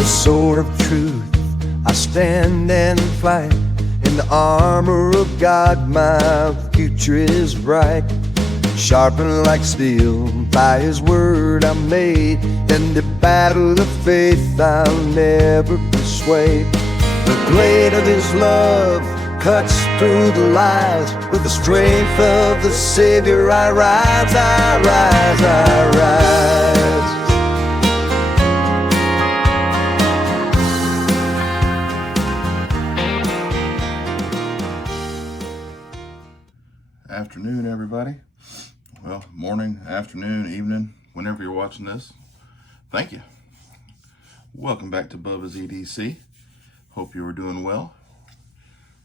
the sword of truth, I stand and fight. In the armor of God, my future is bright. Sharpened like steel, by His word I'm made. In the battle of faith I'll never be swayed. The blade of His love cuts through the lies. With the strength of the Savior I rise, I rise, I rise. Afternoon, everybody. Well, morning, afternoon, evening, whenever you're watching this. Thank you. Welcome back to Bubba's EDC. Hope you were doing well.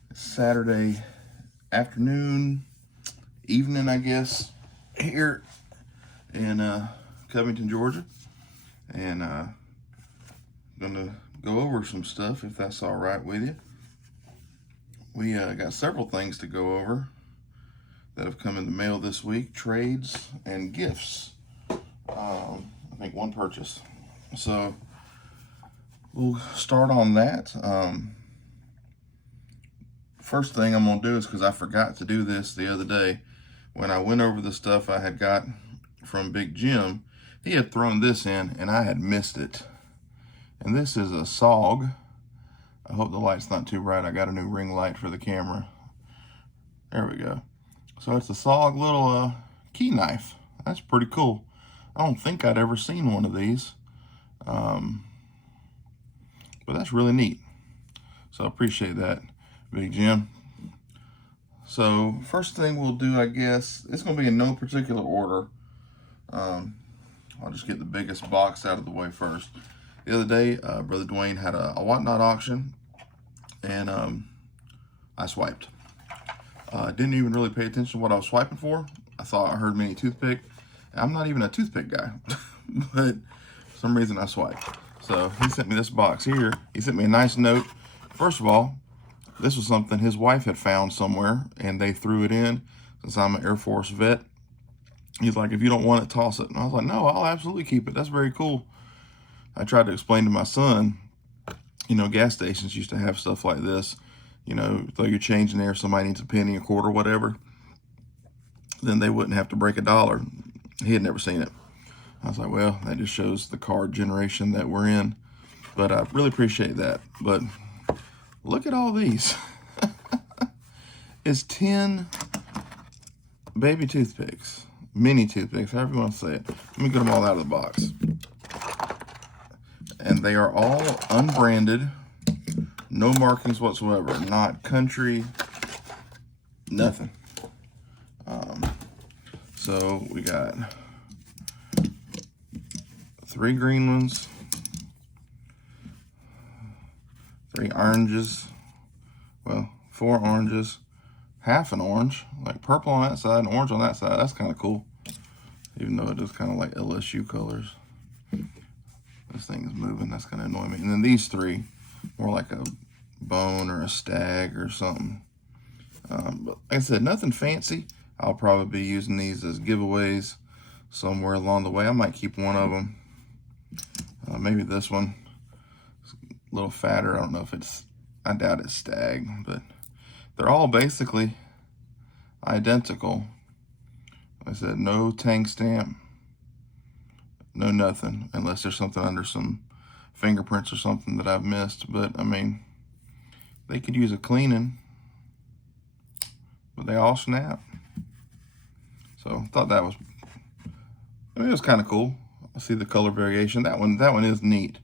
It's Saturday afternoon, evening, I guess, here in Covington, Georgia. And gonna go over some stuff if that's all right with you. We got several things to go over that have come in the mail this week, trades and gifts. I think one purchase. So we'll start on that. First thing I'm gonna do is, because I forgot to do this the other day, when I went over the stuff I had got from Big Jim, he had thrown this in and I had missed it. And this is a SOG. I hope the light's not too bright. I got a new ring light for the camera. There we go. So it's a SOG little key knife. That's pretty cool. I don't think I'd ever seen one of these. But that's really neat. So I appreciate that, Big Jim. So first thing we'll do, I guess, it's going to be in no particular order. I'll just get the biggest box out of the way first. The other day, Brother Dwayne had a whatnot auction, and I swiped. Didn't even really pay attention to what I was swiping for. I thought I heard mini toothpick. I'm not even a toothpick guy, but for some reason I swiped. So he sent me this box here. He sent me a nice note. First of all, this was something his wife had found somewhere, and they threw it in. Since I'm an Air Force vet, he's like, if you don't want it, toss it. And I was like, no, I'll absolutely keep it. That's very cool. I tried to explain to my son, you know, gas stations used to have stuff like this. You know, throw your change in there, somebody needs a penny, a quarter, whatever, then they wouldn't have to break $1. He had never seen it. I was like, well, that just shows the card generation that we're in. But I really appreciate that. But look at all these. It's 10 baby toothpicks, mini toothpicks, however you want to say it. Let me get them all out of the box. And they are all unbranded. No markings whatsoever, not country, nothing. So we got 3 green ones, 3 oranges, well, 4 oranges, half an orange, like purple on that side and orange on that side. That's kind of cool, even though it is kind of like LSU colors. This thing is moving, that's gonna annoy me. And then these 3, more like a bone or a stag or something. But like I said, nothing fancy. I'll probably be using these as giveaways somewhere along the way. I might keep one of them. Maybe this one. It's a little fatter. I don't know if it's, I doubt it's stag, but they're all basically identical. Like I said, no tank stamp, no nothing, unless there's something under some fingerprints or something that I've missed. But I mean, they could use a cleaning, but they all snap. So I thought that was, I mean, it was kind of cool. I see the color variation. That one is neat.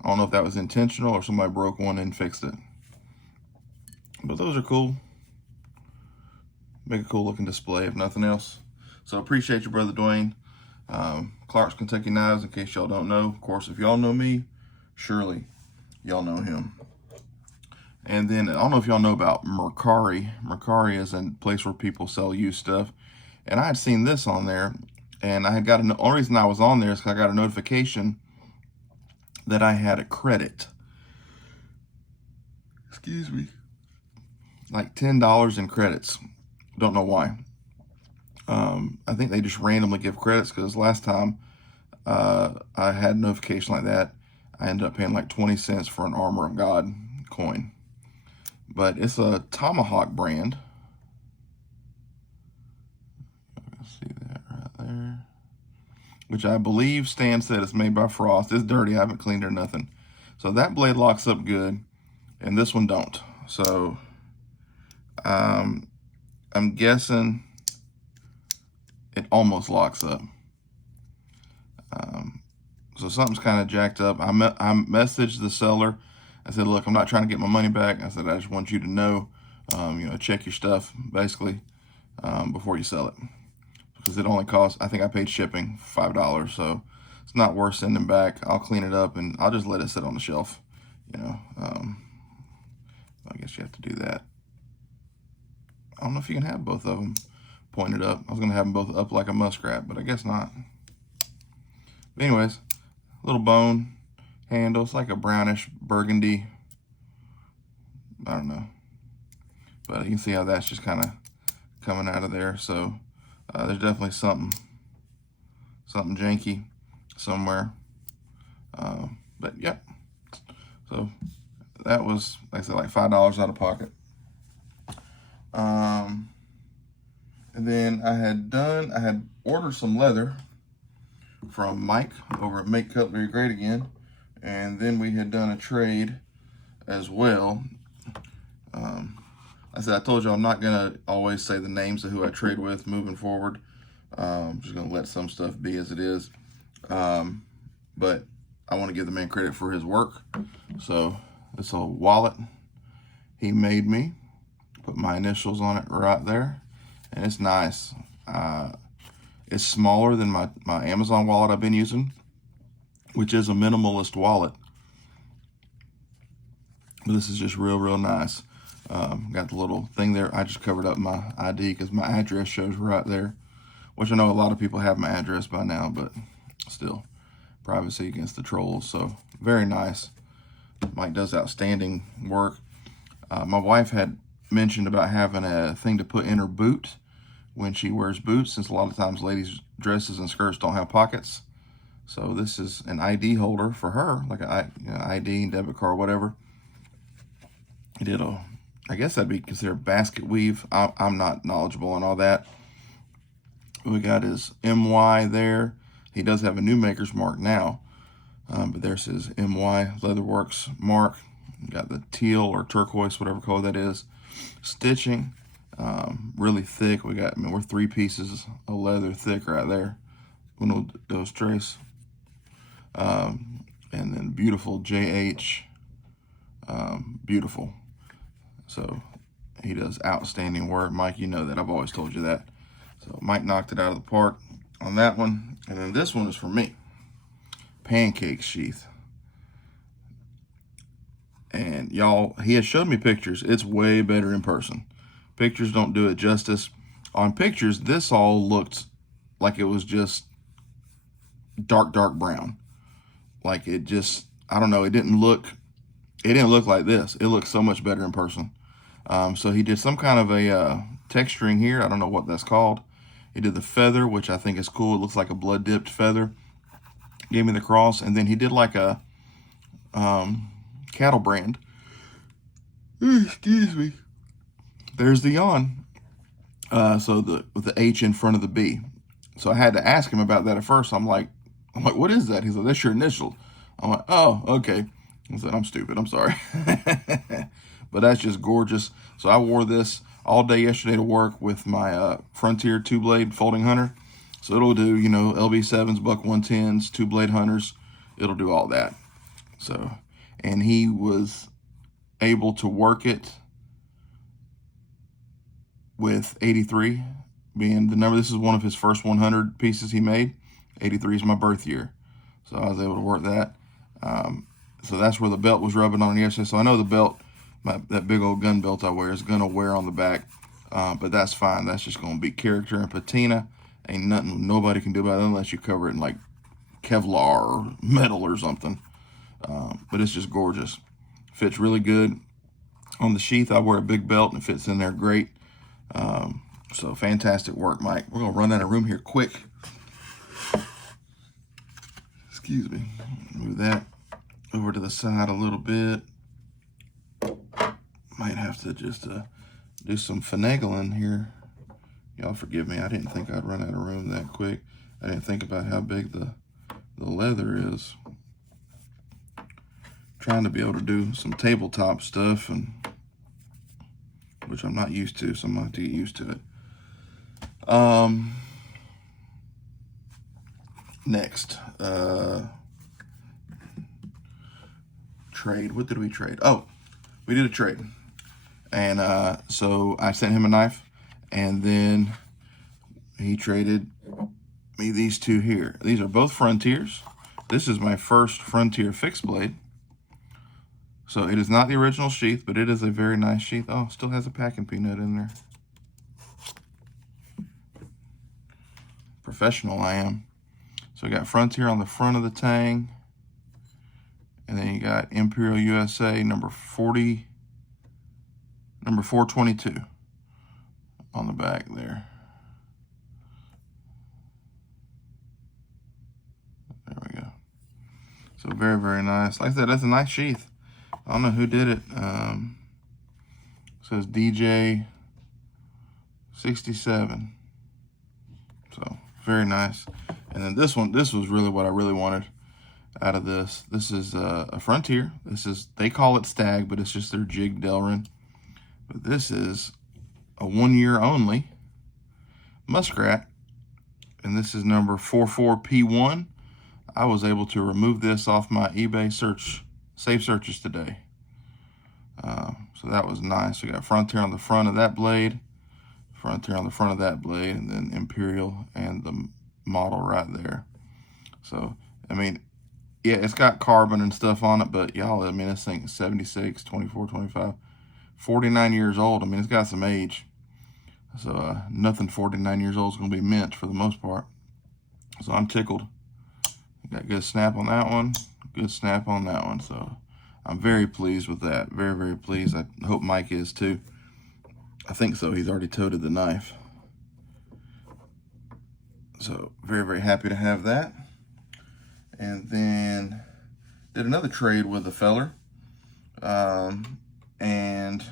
I don't know if that was intentional or somebody broke one and fixed it. But those are cool. Make a cool looking display if nothing else. So appreciate you, Brother Dwayne. Clark's Kentucky Knives, in case y'all don't know. Of course, if y'all know me, surely y'all know him. And then, I don't know if y'all know about Mercari. Mercari is a place where people sell used stuff. And I had seen this on there, and I had got the only reason I was on there is because I got a notification that I had a credit. Excuse me. Like $10 in credits. Don't know why. I think they just randomly give credits, because last time I had a notification like that, I ended up paying like 20 cents for an Armor of God coin. But it's a Tomahawk brand. See that right there. Which I believe Stan said it's made by Frost. It's dirty, I haven't cleaned it or nothing. So that blade locks up good, and this one don't. So I'm guessing it almost locks up. So something's kind of jacked up. I messaged the seller. I said, look, I'm not trying to get my money back. I said, I just want you to know, check your stuff, basically, before you sell it. Because it only costs, I think I paid shipping $5, so it's not worth sending back. I'll clean it up, and I'll just let it sit on the shelf, I guess you have to do that. I don't know if you can have both of them pointed up. I was going to have them both up like a muskrat, but I guess not. But anyways, little bone handle. It's like a brownish burgundy. I don't know. But you can see how that's just kind of coming out of there. So there's definitely something janky somewhere. But yep. So that was, like I said, like $5 out of pocket. And then I had ordered some leather from Mike over at Make Cutlery Great Again. And then we had done a trade as well. I told you I'm not gonna always say the names of who I trade with moving forward. I'm just gonna let some stuff be as it is. But I want to give the man credit for his work. So this old wallet he made me, put my initials on it right there, and it's nice. It's smaller than my Amazon wallet I've been using, which is a minimalist wallet. But this is just real nice. Got the little thing there. I just covered up my ID because my address shows right there, which I know a lot of people have my address by now, but still, privacy against the trolls. So very nice. Mike does outstanding work. My wife had mentioned about having a thing to put in her boot when she wears boots, since a lot of times ladies' dresses and skirts don't have pockets. So this is an ID holder for her, like an ID, debit card, whatever. He did I guess that'd be considered basket weave. I'm not knowledgeable on all that. We got his MY there. He does have a new maker's mark now, but there's his MY Leatherworks mark. Got the teal or turquoise, whatever color that is. Stitching, really thick. We're 3 pieces of leather thick right there. Uno, dos, tres. And then beautiful JH, beautiful. So he does outstanding work. Mike, you know that. I've always told you that. So Mike knocked it out of the park on that one. And then this one is for me. Pancake sheath. And y'all, he has showed me pictures. It's way better in person. Pictures don't do it justice. On pictures, this all looked like it was just dark brown. Like it just, I don't know, it didn't look like this. It looks so much better in person. So he did some kind of a texturing here. I don't know what that's called. He did the feather, which I think is cool. It looks like a blood dipped feather. Gave me the cross, and then he did like a cattle brand. Excuse me. There's the yawn. So with the H in front of the B. So I had to ask him about that at first. I'm like, what is that? He's like, that's your initial. I'm like, oh, okay. I said, I'm stupid. I'm sorry. But that's just gorgeous. So I wore this all day yesterday to work with my Frontier 2-blade folding hunter. So it'll do, LB7s, Buck 110s, 2-blade hunters. It'll do all that. So, and he was able to work it with 83 being the number. This is one of his first 100 pieces he made. 83 is my birth year. So I was able to work that. So that's where the belt was rubbing on yesterday. So I know the belt, that big old gun belt I wear, is going to wear on the back. But that's fine. That's just going to be character and patina. Ain't nothing nobody can do about it unless you cover it in like Kevlar or metal or something. But it's just gorgeous. Fits really good. On the sheath, I wear a big belt and it fits in there great. So fantastic work, Mike. We're going to run out of room here quick. Excuse me. Move that over over to the side a little bit. Might have to just do some finagling here. Y'all forgive me, I didn't think I'd run out of room that quick. I didn't think about how big the leather is. Trying to be able to do some tabletop stuff, and which I'm not used to, so I'm gonna have to get used to it. Next, trade. What did we trade? Oh, we did a trade. And so I sent him a knife, and then he traded me these two here. These are both Frontiers. This is my first Frontier fixed blade. So it is not the original sheath, but it is a very nice sheath. Oh, still has a packing peanut in there. Professional I am. So we got Frontier on the front of the tang. And then you got Imperial USA number 422 on the back there. There we go. So very, very nice. Like I said, that's a nice sheath. I don't know who did it. Says DJ 67. So very nice. And then this one, this was really what I really wanted out of this. This is a Frontier. This is, they call it Stag, but it's just their jig Delrin. But this is a 1 year only Muskrat, and this is number 44P1. I was able to remove this off my eBay save searches today. So that was nice. We got Frontier on the front of that blade, Frontier on the front of that blade, and then Imperial and the model right there. So, I mean, yeah, it's got carbon and stuff on it, but y'all, I mean, this thing is 76, 24, 25, 49 years old. I mean, it's got some age. So nothing 49 years old is going to be mint for the most part. So I'm tickled. Got good snap on that one, good snap on that one. So I'm very pleased with that. Very, very pleased. I hope Mike is too. I think so. He's already toted the knife. So very, very happy to have that. And then did another trade with a feller. And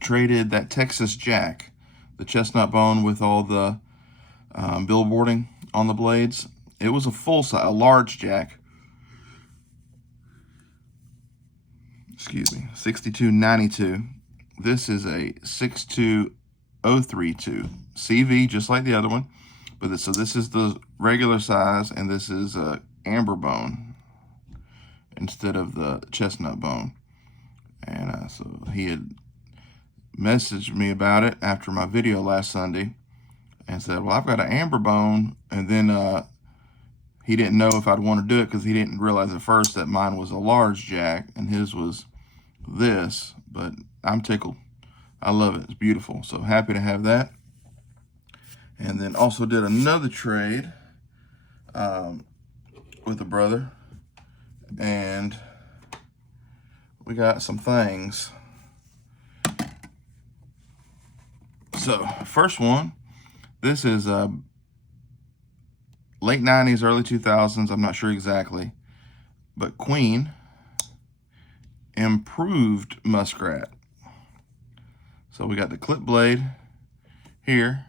traded that Texas Jack, the chestnut bone with all the billboarding on the blades. It was a full size, a large Jack. Excuse me, 6292. This is a 62032 CV, just like the other one. But so this is the regular size, and this is a amber bone instead of the chestnut bone. And so he had messaged me about it after my video last Sunday and said, well, I've got an amber bone. And then he didn't know if I'd want to do it because he didn't realize at first that mine was a large Jack and his was this. But I'm tickled. I love it. It's beautiful. So happy to have that. And then also did another trade with a brother. And we got some things. So first one, this is late 90s, early 2000s. I'm not sure exactly, but Queen improved Muskrat. So we got the clip blade here.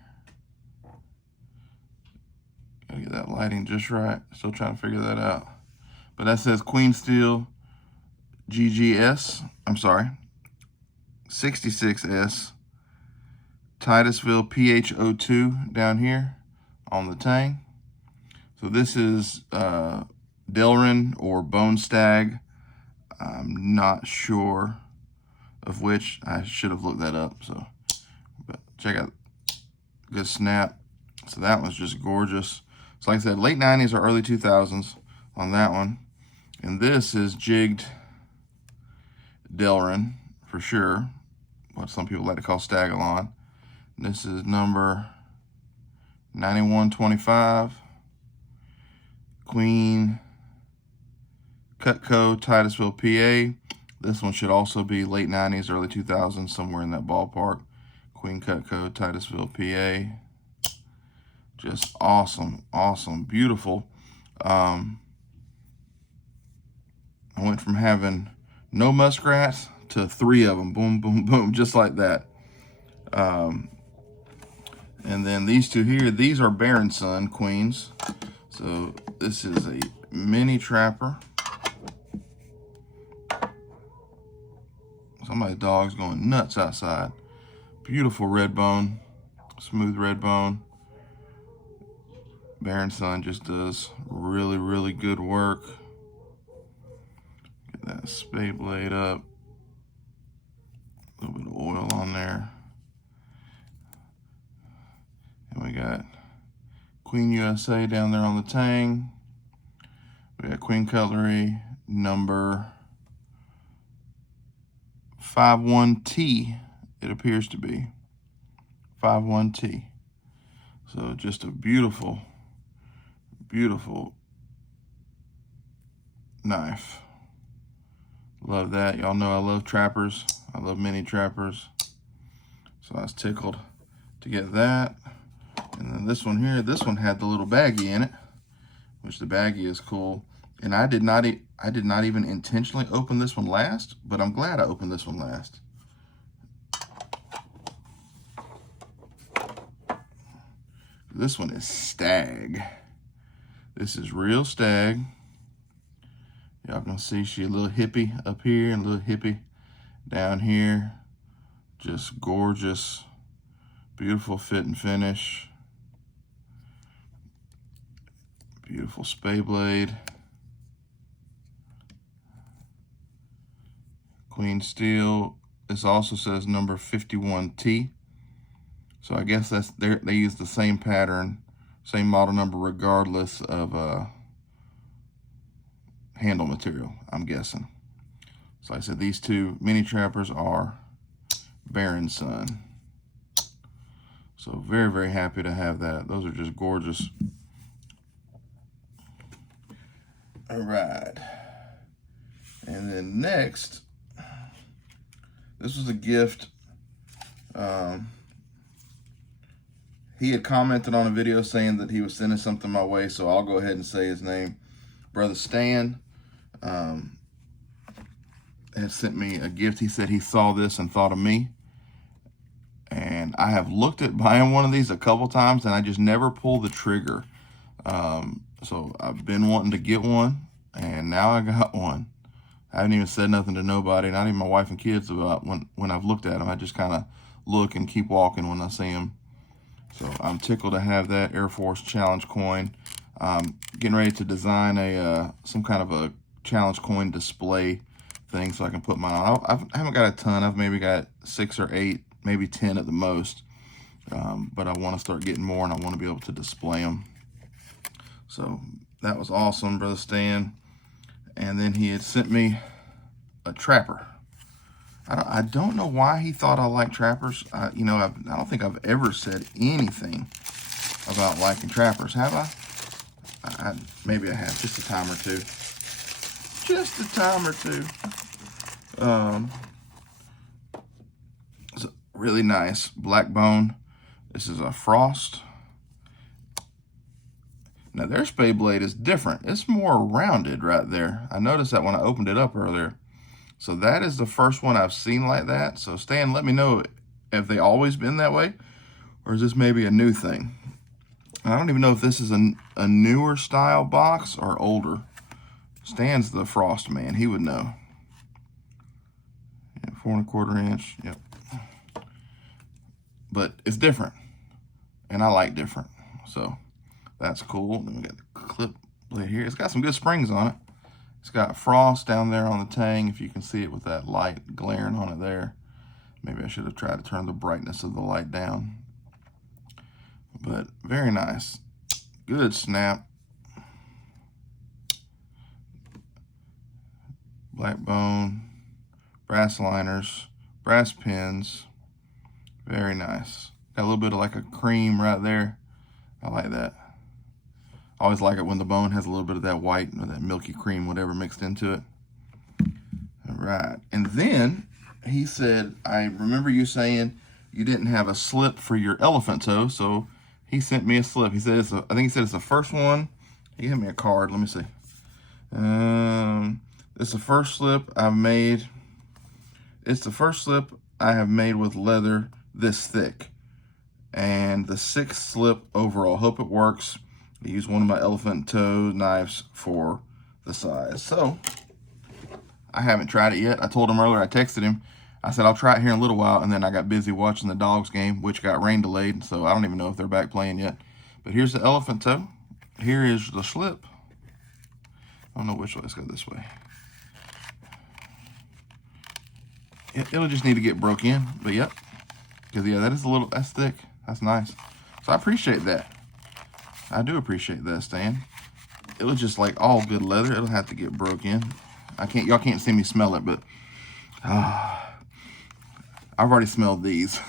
Gotta get that lighting just right. Still trying to figure that out. But that says Queen Steel GGS. I'm sorry, 66S. Titusville PH02 down here on the tang. So this is Delrin or Bone Stag. I'm not sure of which. I should have looked that up. So, but check out, good snap. So that one's just gorgeous. So like I said, late 90s or early 2000s on that one. And this is jigged Delrin for sure. What some people like to call Stagalon. This is number 9125. Queen Cutco, Titusville, PA. This one should also be late 90s, early 2000s, somewhere in that ballpark. Queen Cutco, Titusville, PA. Just awesome, awesome, beautiful. I went from having no muskrats to 3 of them. Boom, boom, boom, just like that. And then these two here, these are Bear & Son queens. So this is a mini trapper. Somebody's dog's going nuts outside. Beautiful red bone, smooth red bone. Bear & Son just does really, really good work. Get that spade blade up. A little bit of oil on there. And we got Queen USA down there on the tang. We got Queen Cutlery number 51T, it appears to be. 51T. So just a beautiful, beautiful knife. Love that. Y'all know I love trappers. I love mini trappers. So I was tickled to get that. And then this one here, this one had the little baggie in it, which the baggie is cool. And I did not even intentionally open this one last, but I'm glad I opened this one last. This one is stag. This is real stag. Y'all can see she a little hippie up here and a little hippie down here. Just gorgeous, beautiful fit and finish. Beautiful spay blade. Queen steel. This also says number 51T. So I guess that's they use the same pattern, same model number regardless of handle material, I'm guessing. So like I said, these two mini trappers are Bear & Son. So very, very happy to have that. Those are just gorgeous. All right. And then next, this was a gift. He had commented on a video saying that he was sending something my way, so I'll go ahead and say his name. Brother Stan has sent me a gift. He said he saw this and thought of me. And I have looked at buying one of these a couple times, and I just never pulled the trigger. So I've been wanting to get one, and now I got one. I haven't even said nothing to nobody, not even my wife and kids, about when I've looked at them. I just kind of look and keep walking when I see them. So I'm tickled to have that Air Force Challenge coin. Getting ready to design some kind of a challenge coin display thing so I can put mine on. I haven't got a ton. I've maybe got 6 or 8, maybe 10 at the most. But I want to start getting more, and I want to be able to display them. So that was awesome, Brother Stan. And then he had sent me a trapper. I don't know why he thought I liked trappers. I don't think I've ever said anything about liking trappers, have I? Maybe I have, just a time or two. Just a time or two. It's really nice black bone. This is a Frost. Now their spade blade is different. It's more rounded right there. I noticed that when I opened it up earlier. So that is the first one I've seen like that. So Stan, let me know if they always been that way, or is this maybe a new thing? I don't even know if this is a newer style box or older. Stan's the Frost man, he would know. Yeah, 4 1/4 inch, yep. But it's different, and I like different, so that's cool. Then we got the clip blade here. It's got some good springs on it. It's got Frost down there on the tang, if you can see it with that light glaring on it there. Maybe I should have tried to turn the brightness of the light down. But very nice. Good snap. Black bone, brass liners, brass pins. Very nice. Got a little bit of like a cream right there. I like that. I always like it when the bone has a little bit of that white or that milky cream, whatever, mixed into it. All right. And then he said, I remember you saying you didn't have a slip for your elephant toe, so he sent me a slip. He said I think he said it's the first one. He gave me a card. Let me see. It's the first slip I've made. It's the first slip I have made with leather this thick, and the 6th slip overall. Hope it works. I use one of my elephant toe knives for the size. So I haven't tried it yet. I told him earlier, I texted him. I said I'll try it here in a little while, and then I got busy watching the Dogs game, which got rain delayed, so I don't even know if they're back playing yet. But here's the elephant toe. Here is the slip. I don't know which way. Let's go this way. It'll just need to get broke in, but yep. Because yeah, that's thick. That's nice. So I appreciate that. I do appreciate that, Stan. It'll just like all good leather. It'll have to get broke in. Y'all can't see me smell it, but I've already smelled these.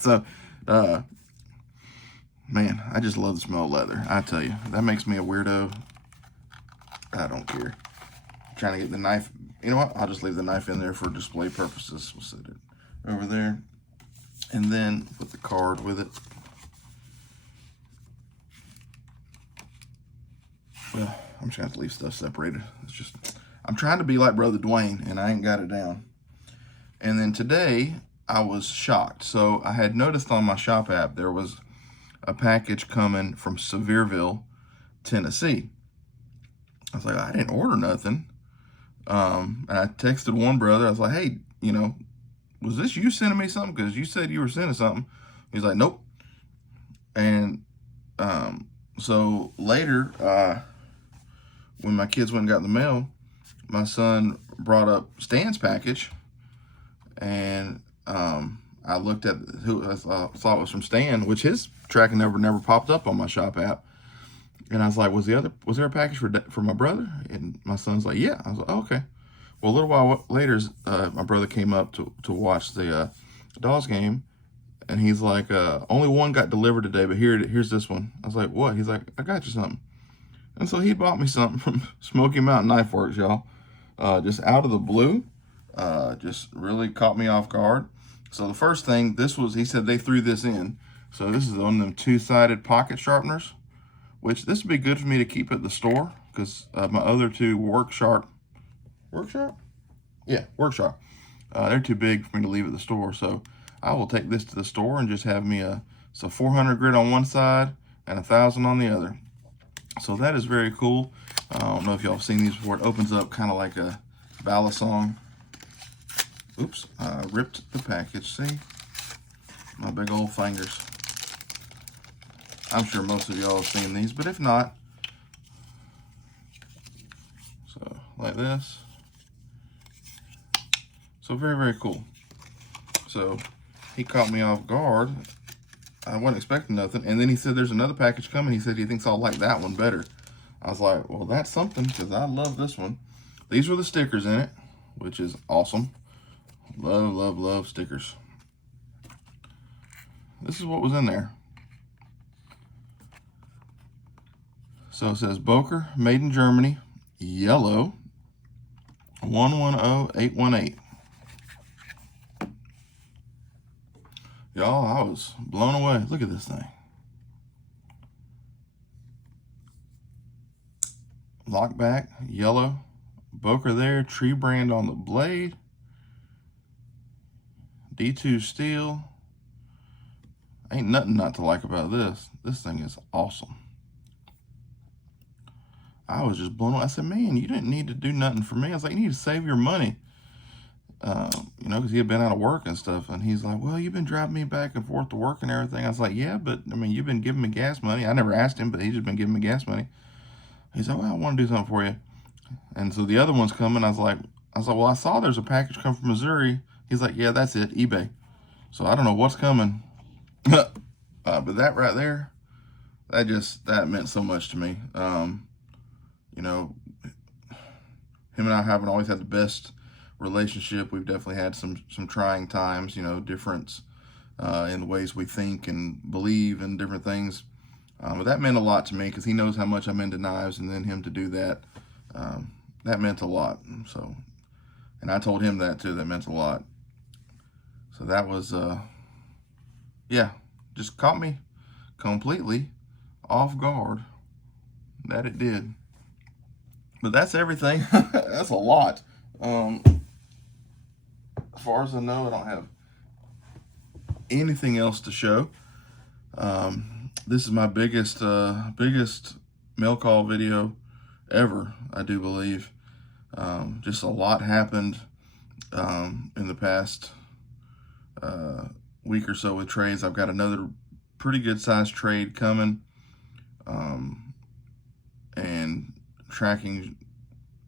So, man, I just love the smell of leather. I tell you, that makes me a weirdo. I don't care. I'm trying to get the knife. You know what? I'll just leave the knife in there for display purposes. We'll set it over there, and then put the card with it. Well, I'm just gonna have to leave stuff separated. I'm trying to be like Brother Dwayne, and I ain't got it down. And then today, I was shocked. So I had noticed on my shop app, there was a package coming from Sevierville, Tennessee. I was like, I didn't order nothing. And I texted one brother. I was like, hey, was this you sending me something? Because you said you were sending something. He's like, nope. And so later, when my kids went and got the mail, my son brought up Stan's package, and I looked at who I thought was from Stan, which his tracking number never popped up on my shop app. And I was like, was there a package for my brother? And my son's like, yeah. I was like, oh, okay. Well, a little while later, my brother came up to watch the Dogs game, and he's like, only one got delivered today, but here's this one. I was like, what? He's like, I got you something. And so he bought me something from Smoky Mountain Knife Works, y'all. Just out of the blue, just really caught me off guard. So the first thing, he said they threw this in. So this is one of them two-sided pocket sharpeners, which this would be good for me to keep at the store, because my other two workshop, they're too big for me to leave at the store. So I will take this to the store and just have me a 400 grit on one side and 1,000 on the other. So that is very cool. I don't know if y'all have seen these before. It opens up kind of like a ballad song. Oops, I ripped the package. See? My big old fingers. I'm sure most of y'all have seen these, but if not, so like this. So very, very cool. So he caught me off guard. I wasn't expecting nothing. And then he said there's another package coming. He said he thinks I'll like that one better. I was like, well, that's something, because I love this one. These were the stickers in it, which is awesome. Love, love, love stickers. This is what was in there. So it says Boker, made in Germany, yellow, 110818. Y'all, I was blown away. Look at this thing. Lock back, yellow, Boker there, tree brand on the blade, D2 steel. Ain't nothing not to like about this. This thing is awesome. I was just blown away. I said, man, you didn't need to do nothing for me. I was like, you need to save your money. Because he had been out of work and stuff. And he's like, well, you've been driving me back and forth to work and everything. I was like, yeah, but I mean, you've been giving me gas money. I never asked him, but he's just been giving me gas money. He's like, well, I want to do something for you. And so the other one's coming. I was like, well, I saw there's a package come from Missouri. He's like, yeah, that's it, eBay. So I don't know what's coming. But that right there, that meant so much to me. Him and I haven't always had the best relationship. We've definitely had some trying times, difference in the ways we think and believe and different things. But that meant a lot to me, because he knows how much I'm into knives, and then him to do that, that meant a lot. So, and I told him that too, that meant a lot. So that was, just caught me completely off guard. That it did. But that's everything. That's a lot. As far as I know, I don't have anything else to show. This is my biggest mail call video ever, I do believe. Just a lot happened in the past week or so with trades. I've got another pretty good sized trade coming, and tracking,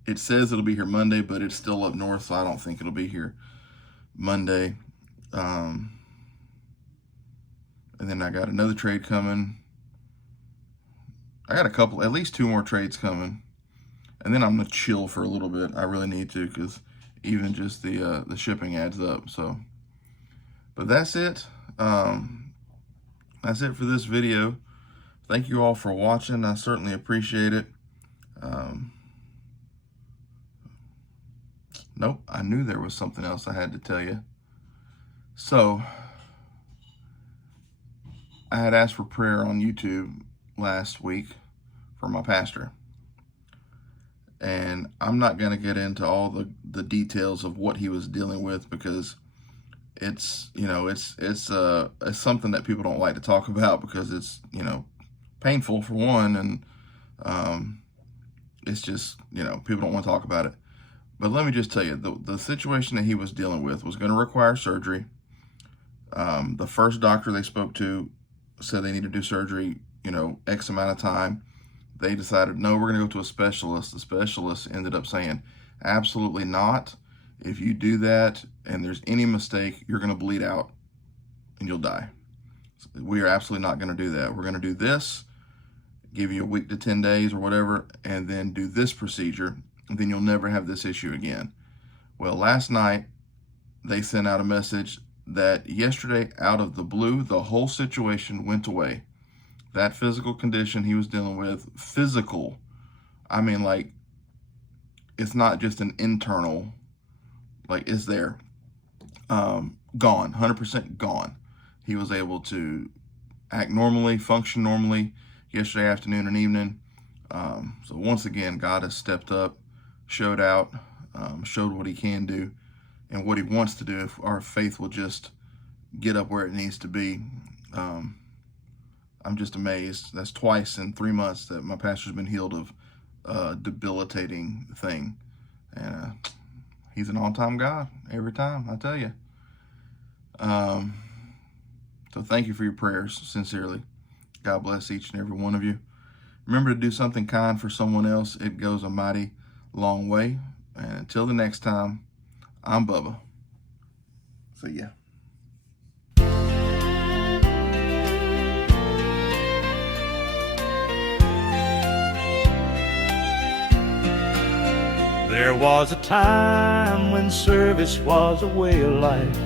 it says it'll be here Monday, but it's still up north, so I don't think it'll be here Monday. And then I got another trade coming. I got at least 2 more trades coming, and then I'm gonna chill for a little bit. I really need to, because even just the shipping adds up. So, but that's it. That's it for this video. Thank you all for watching. I certainly appreciate it. Nope, I knew there was something else I had to tell you. So, I had asked for prayer on YouTube last week for my pastor. And I'm not going to get into all the details of what he was dealing with, because it's, you know, it's something that people don't like to talk about, because it's, you know, painful for one, and it's just, you know, people don't want to talk about it. But let me just tell you, the situation that he was dealing with was going to require surgery. The first doctor they spoke to said they need to do surgery, you know, X amount of time. They decided, no, we're going to go to a specialist. The specialist ended up saying, absolutely not. If you do that and there's any mistake, you're going to bleed out and you'll die. We are absolutely not going to do that. We're going to do this, give you a week to 10 days or whatever, and then do this procedure, and then you'll never have this issue again. Well, last night, they sent out a message that yesterday, out of the blue, the whole situation went away. That physical condition he was dealing with, physical, I mean, like, it's not just an internal, like, it's there. Gone, 100% gone. He was able to act normally, function normally yesterday afternoon and evening. So once again, God has stepped up, showed out, showed what he can do and what he wants to do if our faith will just get up where it needs to be. I'm just amazed. That's twice in 3 months that my pastor's been healed of a debilitating thing. And he's an on-time God every time, I tell you. So thank you for your prayers, sincerely. God bless each and every one of you. Remember to do something kind for someone else. It goes a mighty long way. And until the next time, I'm Bubba. See ya. There was a time when service was a way of life,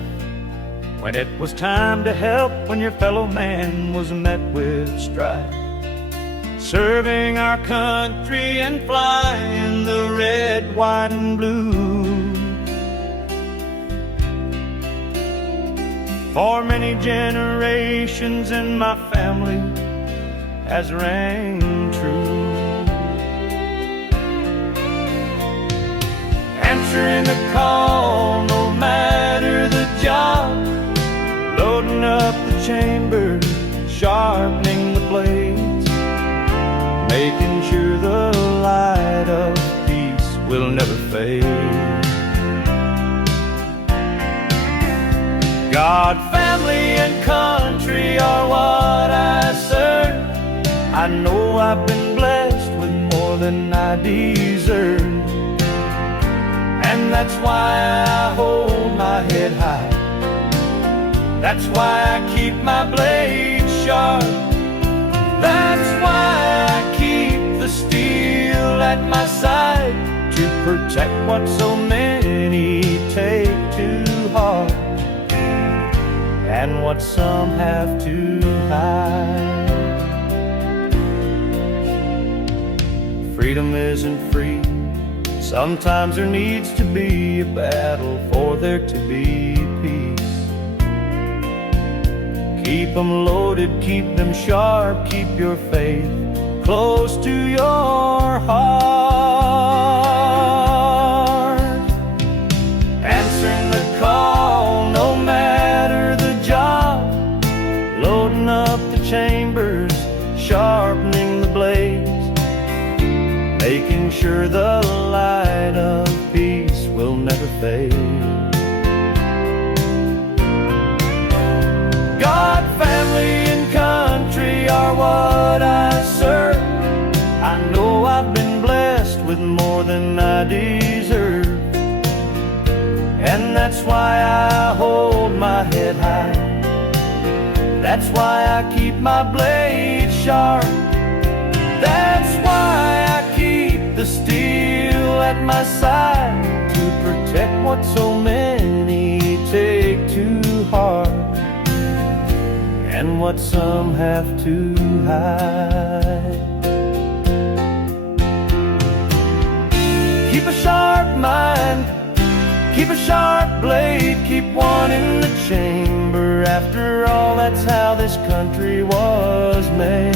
when it was time to help when your fellow man was met with strife. Serving our country and flying the red, white, and blue. For many generations in my family has rang true. Answering the call, no matter the job, loading up the chamber, sharpening the blades, making sure the light of peace will never fade. God, family, and country are what I serve. I know I've been blessed with more than I deserve, and that's why I hold my head high. That's why I keep my blade sharp. That's why I keep the steel at my side, to protect what so many take to heart, and what some have to hide. Freedom isn't free. Sometimes there needs to be a battle for there to be peace. Keep them loaded, keep them sharp, keep your faith close to your heart. making sure the light of peace will never fade. God, family, and country are what I serve. I know I've been blessed with more than I deserve, and that's why I hold my head high. That's why I keep my blade sharp. That's why I keep the steel at my side, to protect what so many take to heart, and what some have to hide. Keep a sharp mind, keep a sharp blade, keep one in the chamber. After all, that's how this country was made.